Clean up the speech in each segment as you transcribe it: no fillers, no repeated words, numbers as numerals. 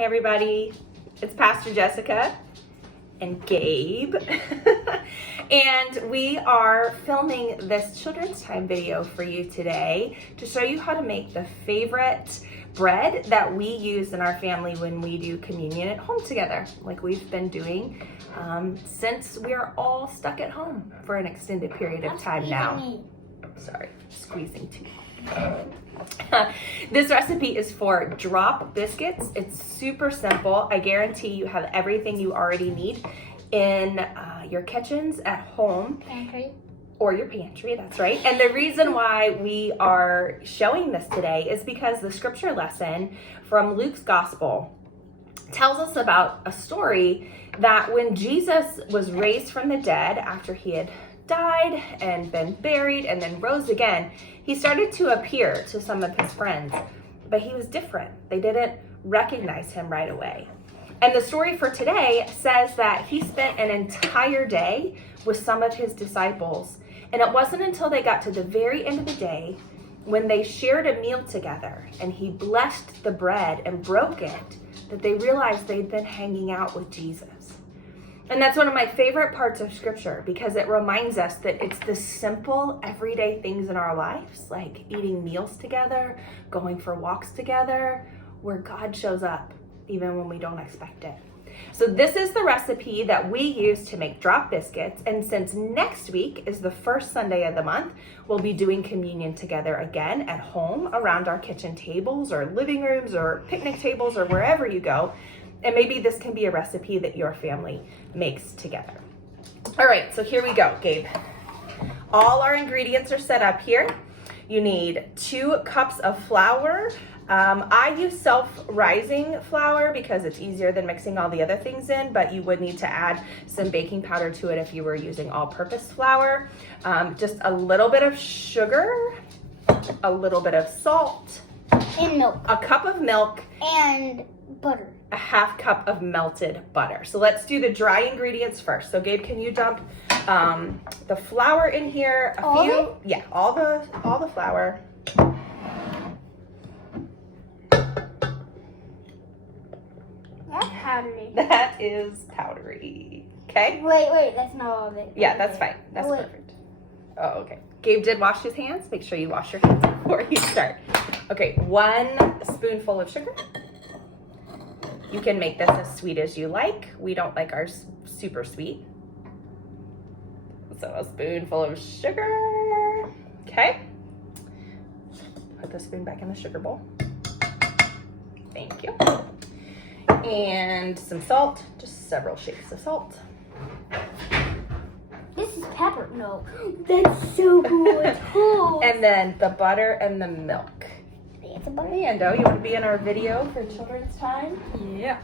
Hey everybody, it's Pastor Jessica and Gabe. And we are filming this children's time video for you today to show you how to make the favorite bread that we use in our family when we do communion at home together, like we've been doing since we're all stuck at home for an extended period of time now. Sorry, squeezing too long. This recipe is for drop biscuits. It's super simple. I guarantee you have everything you already need in your kitchens at home. Pantry. Or your pantry, that's right. And the reason why we are showing this today is because the scripture lesson from Luke's gospel tells us about a story that when Jesus was raised from the dead after he had died and been buried and then rose again, he started to appear to some of his friends, but he was different. They didn't recognize him right away. And the story for today says that he spent an entire day with some of his disciples. And it wasn't until they got to the very end of the day when they shared a meal together and he blessed the bread and broke it that they realized they'd been hanging out with Jesus. And that's one of my favorite parts of scripture because it reminds us that it's the simple, everyday things in our lives, like eating meals together, going for walks together, where God shows up even when we don't expect it. So this is the recipe that we use to make drop biscuits. And since next week is the first Sunday of the month, we'll be doing communion together again at home around our kitchen tables or living rooms or picnic tables or wherever you go. And maybe this can be a recipe that your family makes together. All right, so here we go, Gabe. All our ingredients are set up here. You need 2 cups of flour. I use self-rising flour because it's easier than mixing all the other things in, but you would need to add some baking powder to it if you were using all-purpose flour. Just a little bit of sugar, a little bit of salt. And milk. A cup of milk. And butter. A half cup of melted butter. So let's do the dry ingredients first. So Gabe, can you dump the flour in here? Yeah, all the flour. That's powdery. That is powdery. Okay? Wait, that's not all of it. Yeah, that's fine. That's perfect. Oh, okay. Gabe did wash his hands. Make sure you wash your hands before you start. Okay, 1 spoonful of sugar. You can make this as sweet as you like. We don't like ours super sweet. So a spoonful of sugar. Okay. Put the spoon back in the sugar bowl. Thank you. And some salt, just several shakes of salt. This is pepper. No. That's so good. And then the butter and the milk. Hey, Ando, you want to be in our video for children's time? Yeah.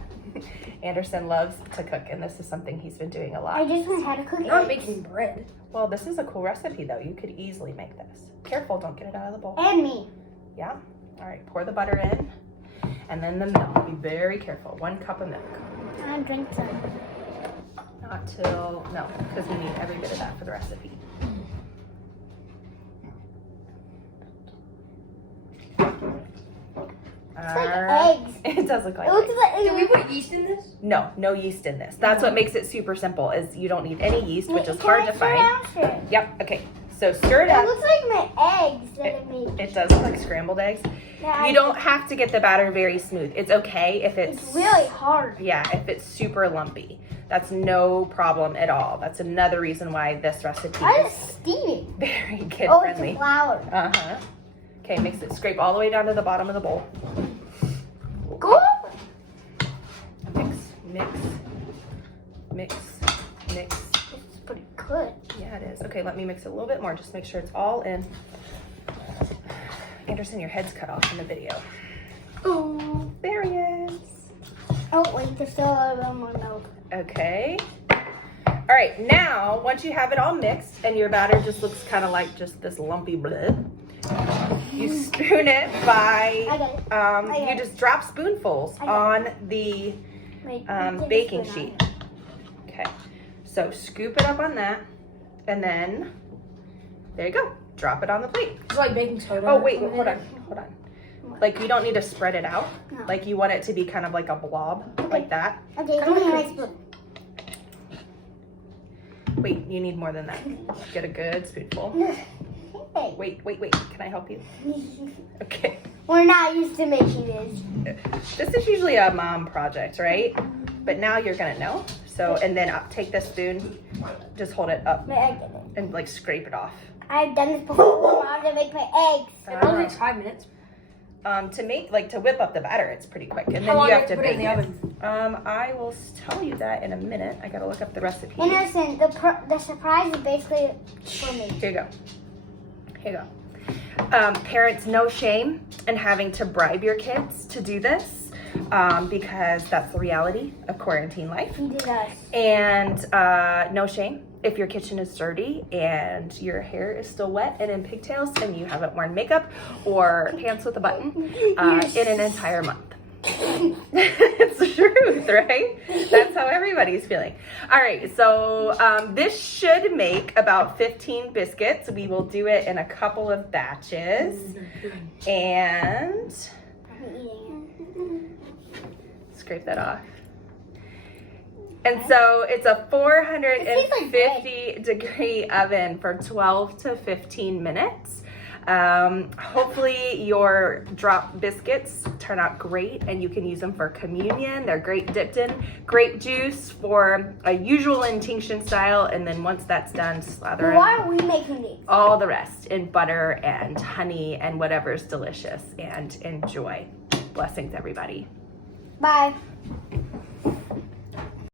Anderson loves to cook, and this is something he's been doing a lot. I just learned how to cook. Not making bread. Well, this is a cool recipe, though. You could easily make this. Careful, don't get it out of the bowl. And me. Yeah? All right, pour the butter in, and then the milk. Be very careful. 1 cup of milk. I'll drink some. Not till, no, because we need every bit of that for the recipe. It's like eggs. It does look like It looks eggs. like. Did we put yeast in this? No yeast in this. That's what makes it super simple, is you don't need any yeast, which is hard to find. Yep, okay. So stir it It up. looks like my eggs that I made. It does look like scrambled eggs. You don't have to get the batter very smooth. It's okay if It's really hard. yeah, if it's super lumpy. That's no problem at all. That's another reason why this recipe I is just steam it. very kid Oh, friendly. it's flour. Uh-huh. Okay, mix it. Scrape all the way down to the bottom of the bowl. Go. Mix, mix, mix, mix. It's pretty good. Yeah, it is. Okay, let me mix it a little bit more. Just make sure it's all in. Anderson, your head's cut off in the video. Oh. There he is. Oh, wait, there's still a little more milk. Okay. All right, now, once you have it all mixed and your batter just looks kind of like just this lumpy bleh, you spoon it by, I got it. you just drop spoonfuls on the baking sheet. Okay, so scoop it up on that, and then, there you go. Drop it on the plate. It's like baking soda. Oh, wait, hold on. Like you don't need to spread it out. No. Like you want it to be kind of like a blob, like that. Okay, give me my spoon. Wait, you need more than that. Get a good spoonful. Hey. Wait. Can I help you? Okay. We're not used to making this. This is usually a mom project, right? But now you're gonna know. So, and then take this spoon, just hold it up My egg in it. and like scrape it off. I've done this before. Mom to make my eggs. It only takes 5 minutes. To whip up the batter, it's pretty quick. And then How long you do have you to put it in bake the oven? it. I will tell you that in a minute. I gotta look up the recipe. Innocent. The surprise is basically for me. Here you go. Parents, no shame in having to bribe your kids to do this because that's the reality of quarantine life. He did us. And no shame if your kitchen is dirty and your hair is still wet and in pigtails and you haven't worn makeup or pants with a button in an entire month. It's the truth, right? That's how everybody's feeling. All right, so this should make about 15 biscuits. We will do it in a couple of batches. And I'm eating scrape that off. And so it's a 450 degree oven for 12 to 15 minutes. Hopefully your drop biscuits turn out great and you can use them for communion. They're great dipped in grape juice for a usual intinction style. And then once that's done, slather it. Why are we making these? all the rest in butter and honey and whatever's delicious, and enjoy. Blessings, everybody. Bye.